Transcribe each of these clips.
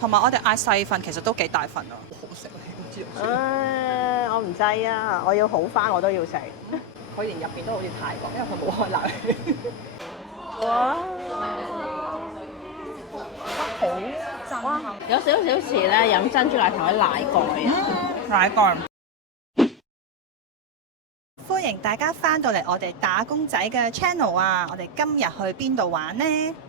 同埋我哋嗌細份，其實都幾大份啊，好好食啊！你知唔知？我唔制啊！我要好翻我都要食。佢連入邊都好似泰國，因為佢冇開冷氣。哇！好哇！有少少似咧飲珍珠奶茶喺奶蓋啊！奶蓋。歡迎大家翻到嚟我哋打工仔嘅 channel 啊！我哋今日去邊度玩呢？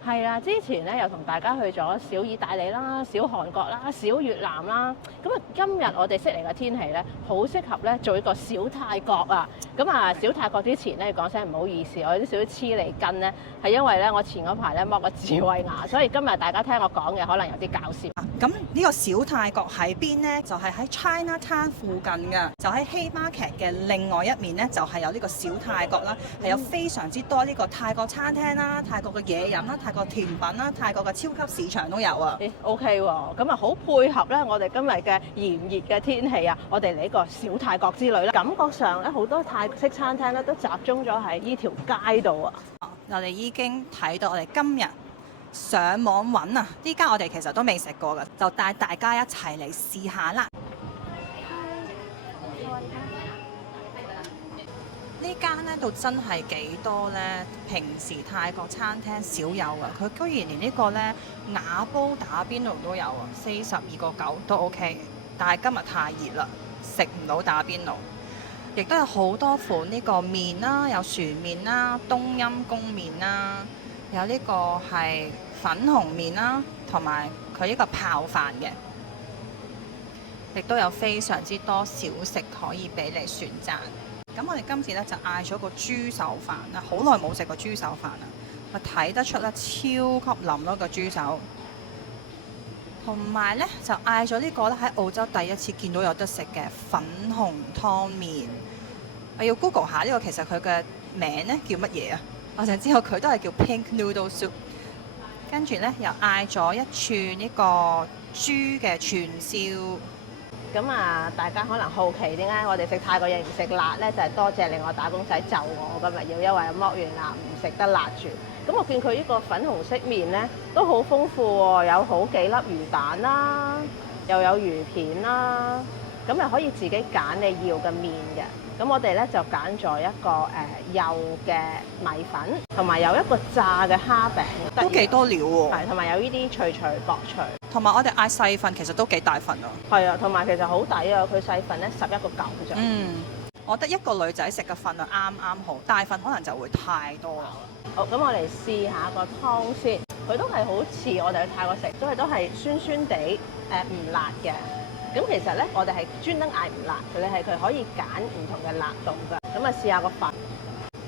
係啦，之前咧又同大家去咗小意大利啦、小韓國啦、小越南啦。咁啊，今日我哋悉尼嘅天氣咧，好適合咧做一個小泰國啊！咁啊，小泰國之前咧要講聲唔好意思，我有啲少少黐脷筋咧，係因為咧我前嗰排咧剝個智慧牙，所以今日大家聽我講嘅可能有啲搞笑。咁呢個小泰國喺邊呢？就係喺 Chinatown 附近嘅，就喺 Haymarket 嘅另外一面呢，就係有呢個小泰國啦，係有非常之多呢個泰國餐廳啦、泰國嘅嘢飲啦、泰國甜品啦、泰國嘅超級市場都有啊。OK 喎，咁啊好配合咧我哋今日嘅炎熱嘅天氣啊，我哋嚟呢個小泰國之旅啦。感覺上咧好多泰式餐廳咧都集中咗喺呢條街度啊。我哋已經睇到我哋今日上網揾啊，呢間我哋其實都未食過嘅，就帶大家一齊嚟試下啦。呢間呢度真係幾多呢？平時泰國餐廳少有啊！佢居然連呢個呢瓦煲打邊爐都有啊，42.9都 OK。但係今日太熱啦，食唔到打邊爐。亦都有好多款呢個麵啦，有船麵啦、冬陰功麵啦，有呢個係粉紅麵啦，同埋佢呢個泡飯嘅。亦都有非常之多小食可以俾你選擇。咁我哋今次咧就嗌咗個豬手飯啦，好耐冇食過豬手飯啦，我睇得出咧超級腍咯個豬手。同埋咧就嗌咗呢個咧喺澳洲第一次見到有得食嘅粉紅湯麵。我要 Google 下呢個其實佢嘅名咧叫乜嘢啊？我就知道佢都係叫 Pink Noodle Soup。跟住咧又嗌咗一串呢個豬嘅串燒。咁啊，大家可能好奇點解我哋食泰國嘢唔食辣呢？就係多謝另外打工仔就我今日要，因為剝完牙唔食得辣住。咁我見佢呢個粉紅色麵呢都好豐富喎，有好幾粒魚蛋啦，又有魚片啦，咁又可以自己揀你要嘅麵嘅。咁我哋咧就揀咗一個幼嘅米粉，同埋有一個炸嘅蝦餅，都幾多料喎。係，同埋有呢啲脆脆薄脆。同埋我哋嗌細份，其實都幾大份啊。係啊，同埋其實好抵啊！佢細份咧11.9啫。我覺得一個女仔食嘅份量啱啱好，大份可能就會太多啦。好，咁我嚟試下個湯先。佢都係好似我哋去泰國食，都係酸酸地唔辣嘅。咁其實咧，我哋係專登嗌唔辣嘅咧，係佢可以揀唔同嘅辣度㗎。咁啊，試下個粉。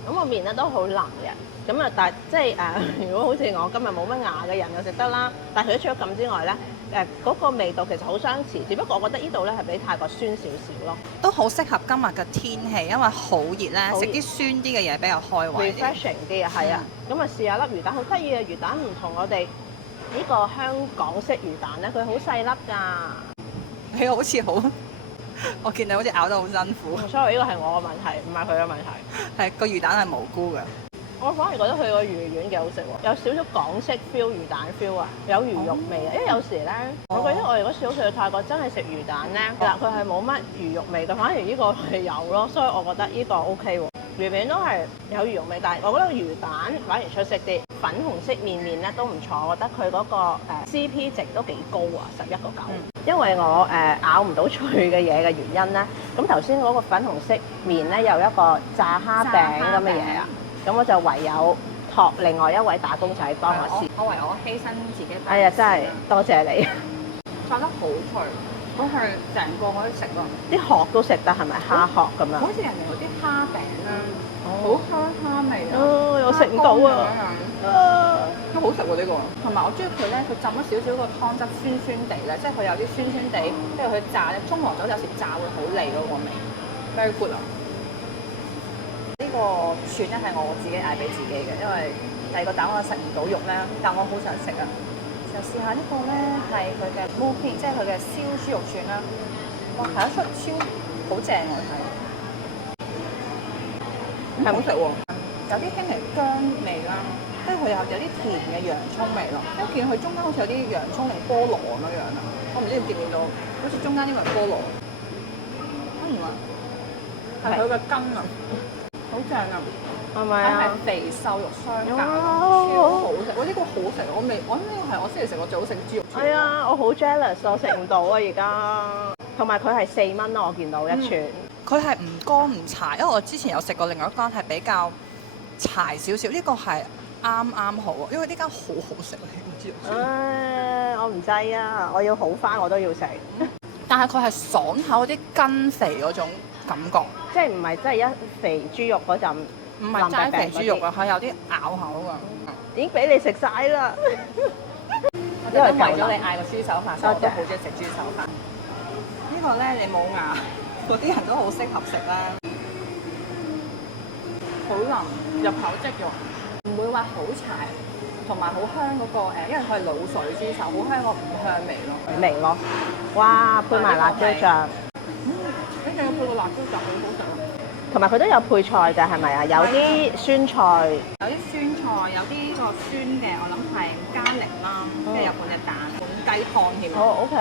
咁個麵咧都好腍嘅。咁啊，但係即係如果好似我今日冇乜牙嘅人就食得啦。但係除咗咁之外咧，嗰個味道其實好相似，只不過我覺得呢度咧係比泰國酸少少咯。都好適合今日嘅天氣，因為好熱咧，食啲酸啲嘅嘢比較開胃啲。refreshing 啲啊，係啊。咁啊，試下粒魚蛋，好得意啊！魚蛋唔同我哋呢個香港式魚蛋咧，佢好細粒㗎。你好似好，我見你好似咬得好辛苦。Sorry，呢個係我嘅問題，唔係佢嘅問題。係個魚蛋係無辜嘅。我反而覺得佢個魚丸幾好食喎，有少少港式 feel 魚蛋 feel 啊，有魚肉味啊。因為有時咧，我覺得我哋嗰次好似去泰國真係食魚蛋咧，嗱佢係冇乜魚肉味嘅，反而呢個係有咯，所以我覺得呢個 OK 喎。魚片都係有魚肉味，但係我覺得魚蛋反而出色啲。粉紅色麵咧都唔錯，我覺得佢嗰個CP 值都幾高啊，11.9。因為我咬唔到脆嘅嘢嘅原因咧，咁頭先嗰個粉紅色麵咧有一個炸蝦餅咁嘅嘢啊。咁我就唯有託另外一位打工仔幫我試。我為我犧牲自己。哎呀，真係多謝你。炸得好脆，佢係成個可以食咯。啲殼都食得係咪蝦殼咁樣？好似人哋嗰啲蝦餅啦，好香蝦味啊！我食唔到啊！都好食喎呢個。同埋我中意佢咧，佢浸咗少少個湯汁酸酸地咧，即係佢有啲酸酸地，跟住佢炸咧，中和咗有時炸會好膩嗰個味。Very good 啊！呢個串咧係我自己嗌俾自己嘅，因為第二個蛋我食唔到肉咧，但我好想食啊！就試下呢個咧係佢嘅 muki，即係佢嘅燒豬肉串啦。哇，睇得出超好正我睇，係好食喎，有啲輕微薑味啦，跟住佢有啲甜嘅洋葱味咯。因為見佢中間好似有啲洋葱定菠蘿咁樣樣啊，我唔知你見唔見到，好似中間呢個係菠蘿。係佢嘅根啊，好正啊！係咪啊？係肥瘦肉相間，哇超好食！我呢個好食，我諗呢個係我先嚟食過最好食嘅豬肉串。係啊，我好 jealous，我食唔到啊而家。同埋佢係4蚊咯，我見到一串。佢係唔乾唔柴，因為我之前有食過另外一間係比較柴少少，呢個係啱啱好啊，因為呢間好好食啊，呢個豬肉串。唉，我唔制啊，我要好翻我都要食。但係佢係爽口啲筋肥嗰種感覺，即係唔係真係一肥豬肉嗰陣，唔係齋肥豬肉啊，係有啲咬口㗎。已經俾你食晒啦。因為為咗你嗌個豬手飯，所以我都好中意食豬手飯。呢個咧你冇牙嗰啲人都好適合食啦，好腍，入口即溶，唔會話好柴，同埋好香嗰個因為佢係滷水豬手，好香個五香味咯。味咯，哇！配埋辣椒醬，你仲要配個辣椒醬，好好食啊！同埋佢都有配菜㗎，係咪啊？有啲酸菜，有啲酸菜，有啲個酸嘅，我諗係加檸啦，跟住有半隻蛋，半雞湯添。哦，OK，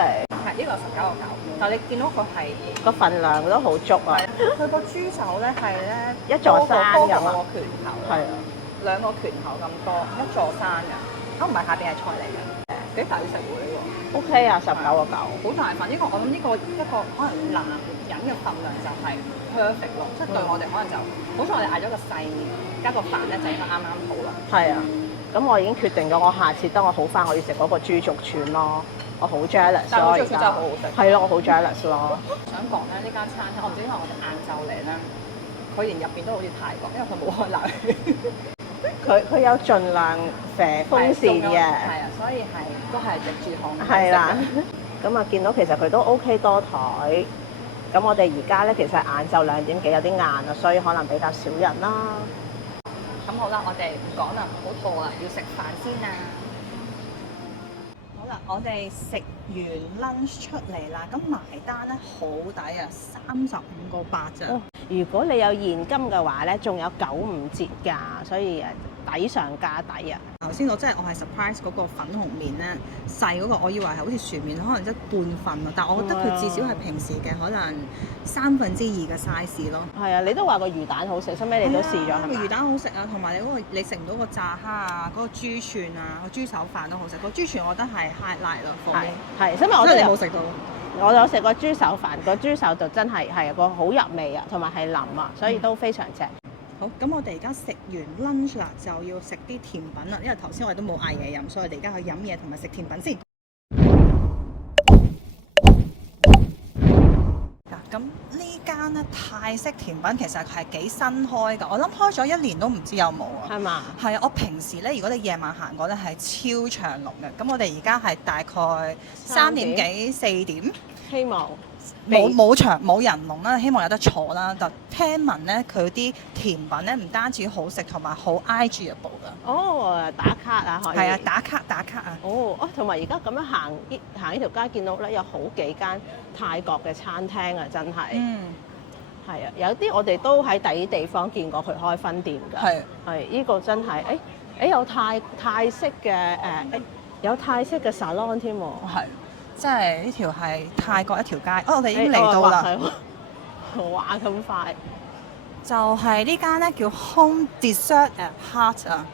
係呢個19.9，但係你見到佢係個份量都好足啊！佢個豬手咧係咧一座山咁啊多過我個拳頭，係啊， 2個拳頭咁多，一座山㗎。唔係下邊係菜嚟嘅，幾抵食喎呢個。OK 啊，19.9，好大份。呢個我諗呢個一個可能男人嘅份量就係 perfect 咯，即係對我哋可能就好彩我哋嗌咗個細麵加個飯咧就應該啱啱好啦。係啊，咁我已經決定咗，我下次等我好翻，我要食嗰個豬肉串咯。我好 jealous，但係個豬肉串真係好好食。係咯，我好 jealous 咯。想講咧，呢間餐廳我唔知因為我哋晏晝嚟咧，佢連入邊都好似泰國，因為佢冇開冷氣。佢有盡量風扇嘅，係啊，所以係都係直住行。係啦，咁啊見到其實佢都 OK 多台。咁我哋而家咧其實晏晝2點幾有啲晏啊，所以可能比較少人啦。咁好啦，我哋唔講啦，好肚餓啦，要食飯先啊！好啦，我哋食完 lunch 出嚟啦，咁埋單咧好抵啊，35個8咋。如果你有現金嘅話咧，仲有95折㗎，所以抵上加抵啊！頭先我係 surprise 嗰個粉紅麵咧，細嗰個我以為係好似船麵，可能得半份啊，但我覺得佢至少係平時嘅可能2/3嘅 size 咯。係啊，你都話個魚蛋好食，收尾你都試咗係咪？個魚蛋好食啊，同埋你食唔到個炸蝦啊，嗰個豬串啊，個豬手飯都好食。個豬串我覺得係 highlight 咯，係，所以我都冇食到。我有食過豬手飯，個豬手就真係個好入味啊，同埋係腍啊，所以都非常正。好，咁我哋而家食完 lunch 啦，就要食啲甜品啦。因為頭先我哋都冇嗌嘢飲，所以我哋而家去飲嘢同埋食甜品先。咁呢間咧泰式甜品其實係幾新開㗎，我諗開咗1年都唔知有冇啊。係嘛？係啊，我平時咧，如果你夜晚行過咧係超長龍嘅。咁我哋而家係大概3點幾4點，希望冇人龍啦，希望有得坐啦。但聽聞咧佢啲甜品咧唔單止好食，同埋好 IGable 㗎。哦，打卡啊，可以。係啊，打卡啊。同埋而家咁樣行呢條街，見到咧有好幾間泰國嘅餐廳啊，真係。係啊，有啲我哋都喺第啲地方見過佢開分店㗎。係呢個真係，有泰式嘅有泰式嘅 salon 添喎。係，即係呢條係泰國一條街。我哋已經嚟到啦。話咁快，就係呢間咧叫 Home Dessert at Heart 啊。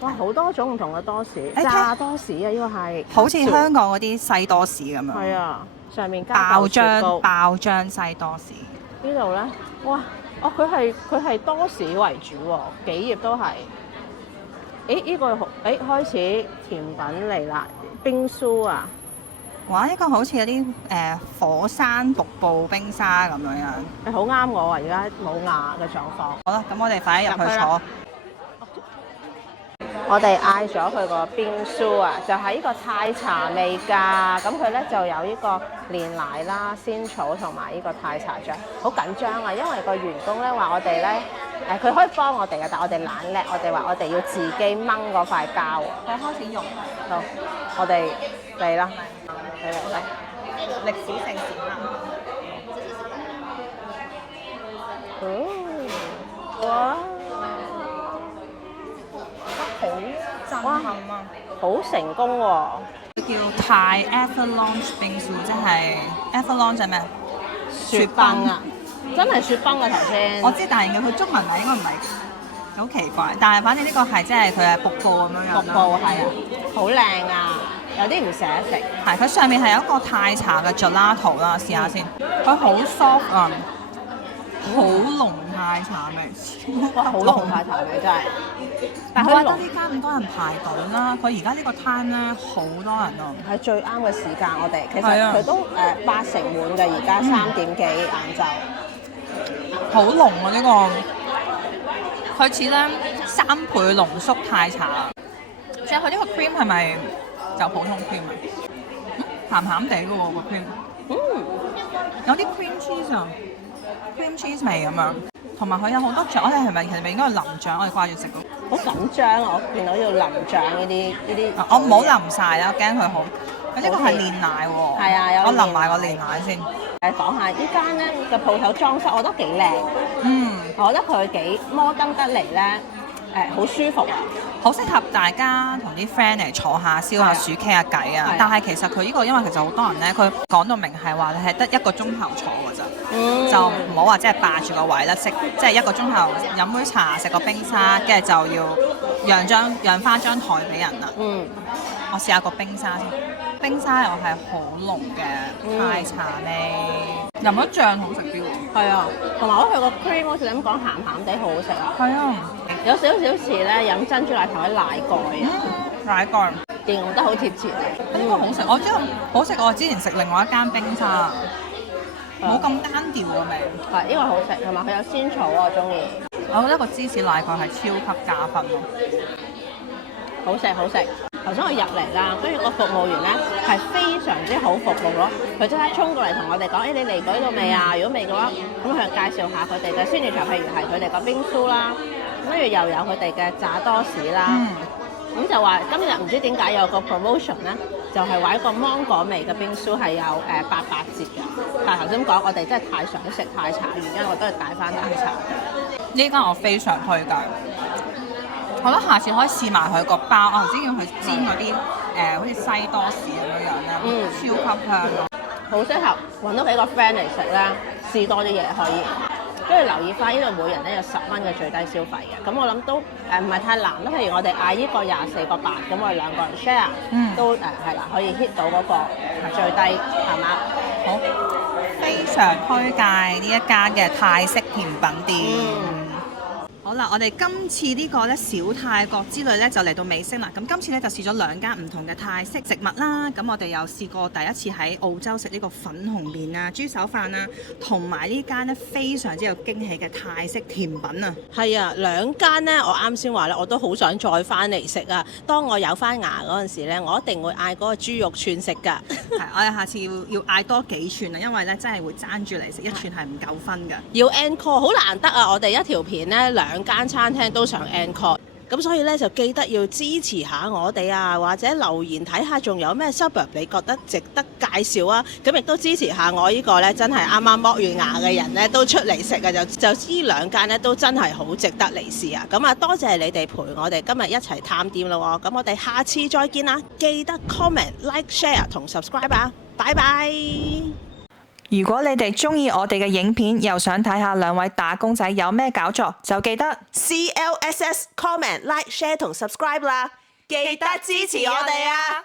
哇，好多種唔同嘅多士，炸多士啊！呢個係好似香港嗰啲西多士咁樣。係啊，上面加爆漿西多士。呢度咧，哇！佢係多士為主喎，幾頁都係。呢個開始甜品嚟啦，冰酥啊！哇！呢個好似有啲火山瀑布冰沙咁樣。好啱我啊！而家冇牙嘅狀況。好啦，咁我哋快啲入去坐。我哋嗌咗佢個冰酥啊，就係呢個泰茶味㗎。咁佢咧就有呢個煉奶啦、仙草同埋呢個泰茶醬。好緊張啊，因為個員工咧話我哋咧佢可以幫我哋嘅，但我哋懶叻，我哋話我哋要自己掹嗰塊膠。佢開始用。好，我哋嚟啦，嚟。歷史性時刻。哇！啊！好成功喎！叫泰 Avalanche 冰酥，即係 Avalanche 係咩？雪崩啊！真係雪崩啊！頭先我知，但係佢中文名應該唔係好奇怪，但係反正呢個係即係佢係瀑布咁樣樣。瀑布係啊，好靚啊！有啲唔捨得食。係，佢上面係有一個泰茶嘅 gelato 啦，試下先。佢好 soft 啊，好濃泰茶味，哇！好濃泰茶味真係。但係怪得呢間咁多人排隊啦。佢而家呢個 time 咧好多人啊。係最啱嘅時間，我哋其係啊實佢都80%滿嘅，而家3點幾晏晝。好濃啊！呢個佢似咧3倍濃縮泰茶，即係佢呢個 cream 係咪就普通 cream 啊？鹹鹹地嘅喎個 cream，有啲 cream cheese 啊，cream cheese 味咁樣，同埋佢有好多醬。我哋係咪其實應該淋醬？我哋掛住食好緊張啊！我見到要淋醬呢啲。我唔好淋晒啦，驚佢好。佢呢個係煉奶喎。係啊，有我淋埋個煉奶先。講下呢間咧嘅鋪頭裝修，我覺得幾靚。我覺得佢幾摩登得嚟咧，好舒服啊！好適合大家同啲 friend 嚟坐下燒下薯傾下偈啊！但係其實佢呢個因為其實好多人咧，佢講到明係話你係得1個鐘頭坐㗎咋，就唔好話即係霸住個位啦，食即係1個鐘頭飲杯茶食個冰沙，跟住就要讓翻張台俾人啦。我試下個冰沙先，冰沙又係好濃嘅泰茶味，淋咗醬好食啲喎。係啊，同埋我覺得佢個 cream 好似咁講鹹鹹地好好食啊。係啊，有少少似咧飲珍珠奶茶啲奶蓋啊，奶蓋形容得好貼切啊。呢個好食，我知道好食。我之前食另外一間冰沙，冇咁單調嘅味。係呢個好食，同埋佢有仙草我中意。我覺得個芝士奶蓋係超級加分咯。好食好食。頭先我入嚟啦，跟住個服務員咧係非常之好服務咯。佢即刻衝過嚟同我哋講：你嚟過呢度未啊？如果未嘅話，咁佢介紹下佢哋嘅鮮魚茶，譬如係佢哋個冰酥啦，跟住又有佢哋嘅炸多士啦。咁就話今日唔知點解有個 promotion 咧，就係話一個芒果味嘅冰酥係有88折嘅。但係頭先講我哋真係太想食泰茶，原因我都係帶翻泰茶。呢間我非常推介。我覺得下次可以試埋佢個包，我頭先叫佢煎嗰啲好似西多士咁樣樣咧，超級香咯。好適合揾到幾個 friend 嚟食咧，試多啲嘢可以。跟住留意翻呢度每人咧有10蚊嘅最低消費嘅，咁我諗都唔係太難啦。譬如我哋嗌呢個24個8，咁我哋2個人 share，都係啦，可以 hit 到嗰個最低係嘛？好，非常推介呢一間嘅泰式甜品店。好啦，我哋今次呢個咧小泰國之旅咧就嚟到尾聲啦。咁今次咧就試咗2間唔同嘅泰式食物啦。咁我哋又試過第一次喺澳洲食呢個粉紅麵啊、豬手飯啊，同埋呢間咧非常之有驚喜嘅泰式甜品啊。係啊，2間呢，我啱先話咧，我都好想再翻嚟食啊。當我有翻牙嗰陣時咧，我一定會嗌嗰個豬肉串食㗎。係，我哋下次要嗌多幾串啊，因為咧真係會爭住嚟食，1串係唔夠分㗎。要 encore 好難得啊！我哋一條片咧2間餐廳都上 encore， 咁所以咧就記得要支持下我哋啊，或者留言睇下仲有咩 suburb 你覺得值得介紹啊，咁亦都支持下我呢個咧真係啱啱剝完牙嘅人咧都出嚟食啊，就呢2間咧都真係好值得嚟試啊！咁啊多謝你哋陪我哋今日一齊探店咯喎，咁我哋下次再見啦，記得 comment、like、share 同 subscribe 啊，拜拜！如果你哋中意我哋嘅影片，又想睇下2位打工仔有咩搞作，就記得 CLSS comment like share 同 subscribe 啦，記得支持我哋啊！